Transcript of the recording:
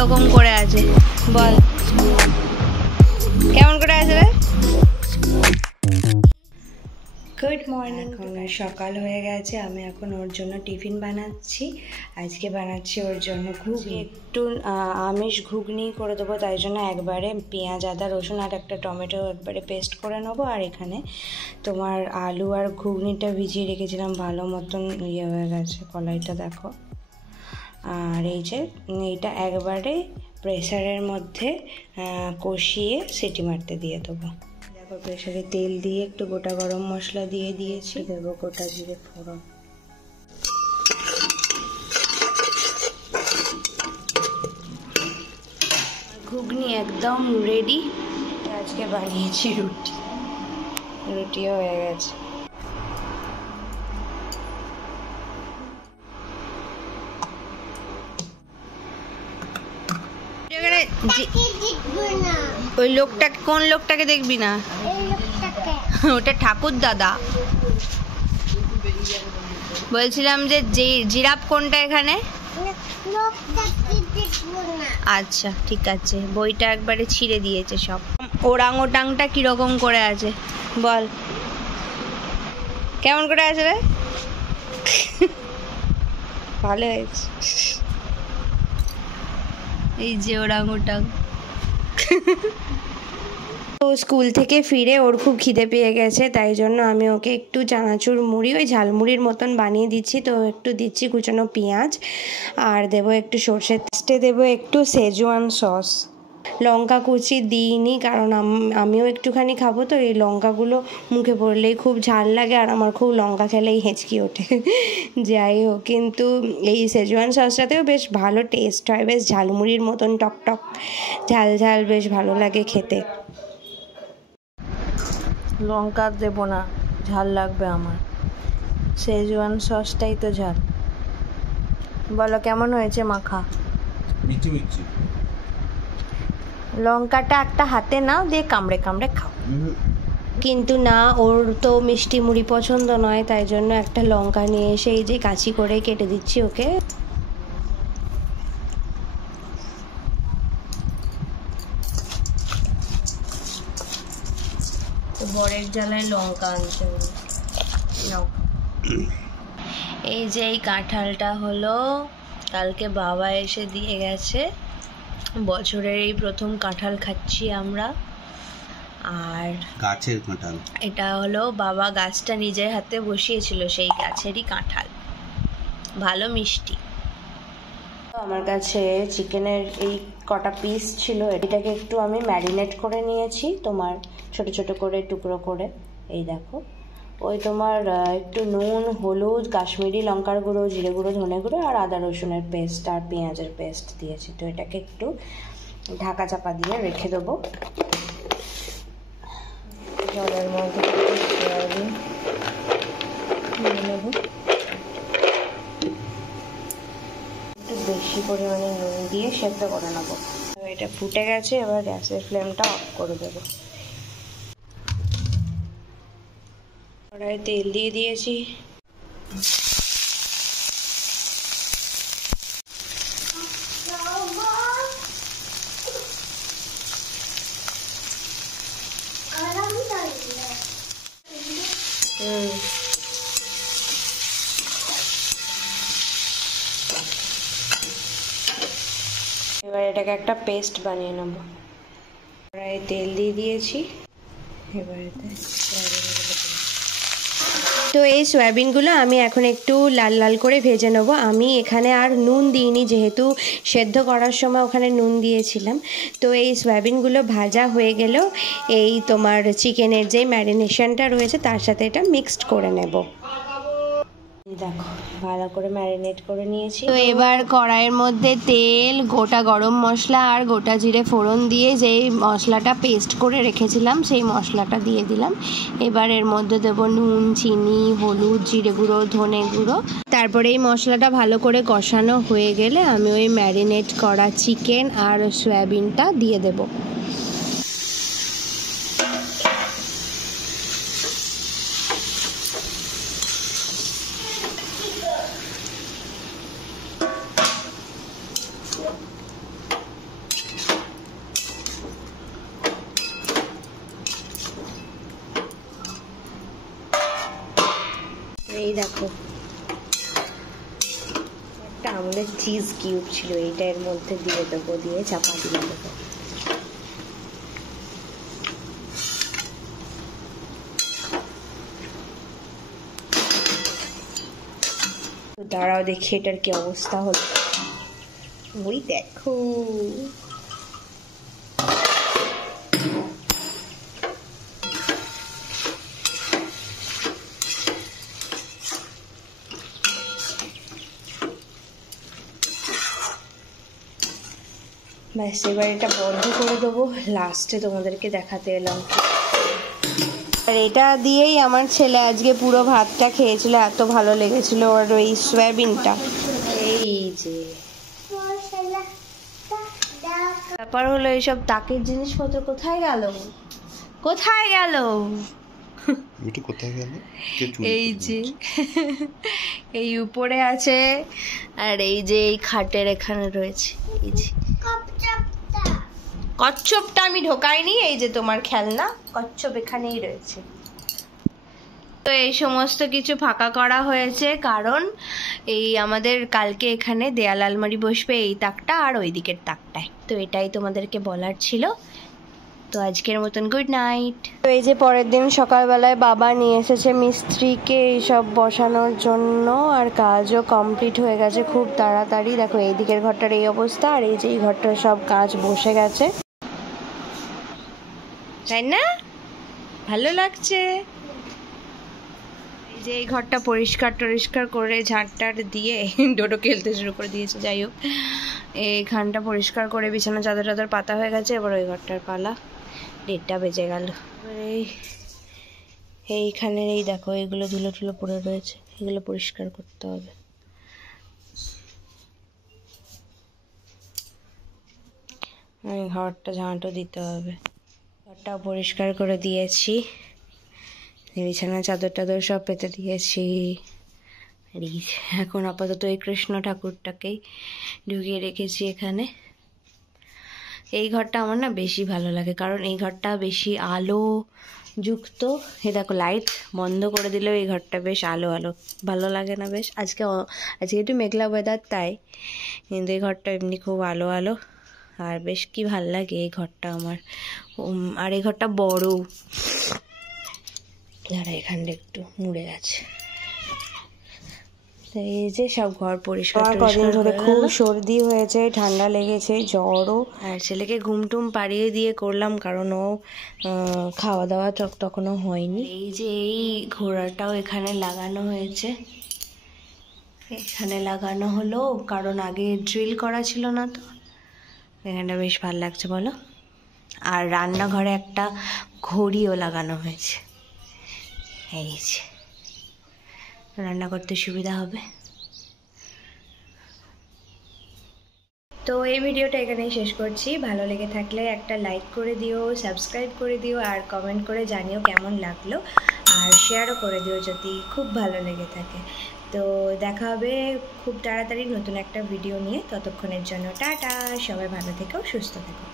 কিরকম করে আছে বল, কেমন করে আছে রে? Good morning. এখন সকাল হয়ে গেছে, আমি এখন ওর জন্য টিফিন বানাচ্ছি। আজকে বানাচ্ছি ওর জন্য ঘুগনি, একটু আমিষ ঘুগনি করে দেবো, তাই জন্য একবারে পেঁয়াজ আদা রসুন আর একটা টমেটো একবারে পেস্ট করে নেবো। আর এখানে তোমার আলু আর ঘুগনিটা ভিজিয়ে রেখেছিলাম, ভালো মতন ইয়ে হয়ে গেছে কলাইটা দেখো। আর এই যে এইটা একবারে প্রেসারের মধ্যে কষিয়ে সিটি মারতে দিয়ে দেবো। দেখো প্রেসারে তেল দিয়ে একটু গোটা গরম মশলা দিয়ে দিয়েছি, দেবো গোটা জিরে ফোড়ন। ঘুগনি একদম রেডি। আজকে বানিয়েছি রুটিও হয়ে গেছে। ওই লোকটাকে, কোন লোকটাকে দেখবি না? ওটা ঠাকুর দাদা। বলছিলাম যে জিরাফ কোনটা এখানে? আচ্ছা ঠিক আছে, বইটা একবারে ছিঁড়ে দিয়েছে সব। ওরাং ওটাংটা কিরকম করে আছে বল, কেমন করে আছে রে? ভালো হয়েছে। এই যে ওরাং ওটাং। তো স্কুল থেকে ফিরে ওর খুব খিদে পেয়ে গেছে, তাই জন্য আমি ওকে একটু চানাচুর মুড়ি, ওই ঝালমুড়ির মতন বানিয়ে দিচ্ছি। তো একটু দিচ্ছি কুচানো পেঁয়াজ, আর দেবো একটু সর্ষে, টেস্টে দেবো একটু সেজওয়ান সস। লঙ্কা কুচি দিইনি, কারণ আমিও একটুখানি খাবো, তো এই লঙ্কাগুলো মুখে পড়লেই খুব ঝাল লাগে, আর আমার খুব লঙ্কা খেলেই হেঁচকি ওঠে। যাই হোক, কিন্তু এই সেজওয়ান সসটাতেও বেশ ভালো টেস্ট হয়, বেশ ঝালমুড়ির মতন টক টক ঝাল ঝাল, বেশ ভালো লাগে খেতে। লঙ্কা দেবো না, ঝাল লাগবে আমার, সেজওয়ান সসটাই তো ঝাল। বলো কেমন হয়েছে মাখা? মিষ্টি মিষ্টি। লঙ্কাটা একটা হাতে নাও, দিয়ে কামড়ে কামড়ে খাও। কিন্তু না, ওর তো মিষ্টি মুড়ি পছন্দ নয়, তাই জন্য একটা লঙ্কা নিয়ে এসে এই যে কাঁচি করে কেটে দিচ্ছি ওকে। বরের জ্বালায় লঙ্কা আনছে। এই যে এই কাঁঠালটা হলো, কালকে বাবা এসে দিয়ে গেছে, বছরের এই প্রথম কাঁঠাল খাচ্ছি আমরা। আর গাছের কাঁঠাল, এটা হলো বাবা গাছটা নিজের হাতে বসিয়েছিল, সেই গাছেরই কাঁঠাল, ভালো মিষ্টি। আমার কাছে চিকেনের এই কটা পিস ছিল, এটাকে একটু আমি ম্যারিনেট করে নিয়েছি, তোমার ছোট ছোট করে টুকরো করে। এই দেখো, ওই তোমার একটু নুন, হলুদ, কাশ্মীরি লঙ্কার গুঁড়ো, জিরে গুঁড়ো, ধনে গুঁড়ো আর আদা রসুনের পেস্ট আর পেঁয়াজের পেস্ট দিয়েছি। তো এটাকে একটু ঢাকা চাপা দিয়ে রেখে দেবো। জলের মধ্যে একটু বেশি পরিমাণে নুন দিয়ে সেদ্ধ করে নেবো। এটা ফুটে গেছে, এবার গ্যাসের ফ্লেমটা অফ করে দেবো। কড়াইয়ে তেল দিয়ে দিয়েছি। এবার এটাকে একটা পেস্ট বানিয়ে নেব। কড়াইয়ে তেল দিয়ে দিয়েছি, এবার তো এই সয়াবিনগুলো আমি এখন একটু লাল লাল করে ভেজে নেবো। আমি এখানে আর নুন দিইনি, যেহেতু সেদ্ধ করার সময় ওখানে নুন দিয়েছিলাম। তো এই সয়াবিনগুলো ভাজা হয়ে গেলেও এই তোমার চিকেনের যে ম্যারিনেশনটা রয়েছে তার সাথে এটা মিক্সড করে নেব। দেখো ভালো করে ম্যারিনেট করে নিয়েছি। তো এবার কড়াইয়ের মধ্যে তেল, গোটা গরম মশলা আর গোটা জিরে ফোড়ন দিয়ে যেই মশলাটা পেস্ট করে রেখেছিলাম সেই মশলাটা দিয়ে দিলাম। এবার এর মধ্যে দেবো নুন, চিনি, হলুদ, জিরে গুঁড়ো, ধনে গুঁড়ো। তারপরে এই মশলাটা ভালো করে কষানো হয়ে গেলে আমি ওই ম্যারিনেট করা চিকেন আর সয়াবিনটা দিয়ে দেবো। এই দেখো একটা আমুলের চিজ কিউব ছিল, এইটা এর মধ্যে দিয়ে দেবো, দিয়ে চাপা দিয়ে দেবো। দাঁড়াও দেখি এটার কি অবস্থা হলো। ওই দেখো ব্যাস, এবার এটা বন্ধ করে দেবো। লাস্টে তোমাদেরকে দেখাতে এলাম। আর এটা দিয়েই আমার ছেলে আজকে পুরো ভাতটা খেয়েছিল, এত ভালো লেগেছিল ওর ওই সয়াবিনটা। এই যে ব্যাপার হলো, এইসব তাকের জিনিসপত্র কোথায় গেল, কোথায় গেল? এই যে এই উপরে আছে, আর এই যে এই খাটের এখানে রয়েছে। এই যে কচ্ছপটা আমি ঢোকাইনি, এই যে তোমার খেলনা কচ্ছপ এখানেই রয়েছে। তো এই সমস্ত কিছু ফাঁকা করা হয়েছে কারণ এই আমাদের কালকে এখানে দেয়াল আলমারি বসবে, এই তাকটা আর ওই দিকের তাকটায়। তো এটাই তোমাদেরকে বলার ছিল। তো আজকের মতন গুড নাইট। তো এই যে পরের দিন সকালবেলায় বাবা নিয়ে এসেছে মিস্ত্রিকে এইসব বসানোর জন্য, আর কাজও কমপ্লিট হয়ে গেছে খুব তাড়াতাড়ি। দেখো এই দিকের ঘরটার এই অবস্থা, আর এই যে এই ঘরটার সব কাজ বসে গেছে, তাই না? ভালো লাগছে। এই যে এই ঘরটা পরিষ্কার করে ঝাড়টার দিয়ে ডোডো খেলতে শুরু করে দিয়েছে। যাই হোক, এইখানটা পরিষ্কার করে বিছানা চাদর পাতা হয়ে গেছে। এবার ওই ঘরটার পালা। 1:30 বেজে গেল। এইখানে এই দেখো এগুলো ধুলো টুলো পড়ে রয়েছে, এগুলো পরিষ্কার করতে হবে। ঘরটা ঝাঁটো দিতে হবে। ঘরটাও পরিষ্কার করে দিয়েছি, বিছানা চাদর টাদর সব পেতে দিয়েছি। এখন আপাতত এই কৃষ্ণ ঠাকুরটাকেই ঢুকিয়ে রেখেছি এখানে। এই ঘরটা আমার না বেশি ভালো লাগে, কারণ এই ঘরটা বেশি আলো যুক্ত। এই দেখো লাইট বন্ধ করে দিলেও এই ঘরটা বেশ আলো আলো ভালো লাগে না? বেশ আজকে একটু মেঘলা ওয়েদার, তাই কিন্তু এই ঘরটা এমনি খুব আলো আলো, আর বেশ কি ভাল লাগে এই ঘরটা আমার। আর এই ঘরটা বড়, যারা এখানটা একটু মুড়ে গেছে। এই যে সব ঘর পরিষ্কার। কদিন ধরে খুব সর্দি হয়েছে, ঠান্ডা লেগেছে, জ্বরও। আর ছেলেকে ঘুমটুম পাড়িয়ে দিয়ে করলাম, কারণ ও খাওয়া দাওয়া তখনও হয়নি। এই যে এই ঘোড়াটাও এখানে লাগানো হয়েছে, এখানে লাগানো হলো কারণ আগে ড্রিল করা ছিল না, তো এখানটা বেশ ভালো লাগছে বলো। আর রান্নাঘরে একটা ঘড়িও লাগানো হয়েছে, এই যে রান্না করতে সুবিধা হবে। তো এই ভিডিওটা এখানেই শেষ করছি। ভালো লেগে থাকলে একটা লাইক করে দিও, সাবস্ক্রাইব করে দিও, আর কমেন্ট করে জানিও কেমন লাগলো, আর শেয়ারও করে দিও যদি খুব ভালো লেগে থাকে। তো দেখা হবে খুব তাড়াতাড়ি নতুন একটা ভিডিও নিয়ে। ততক্ষণের জন্য টাটা, সবাই ভালো থেকো, সুস্থ থেকো।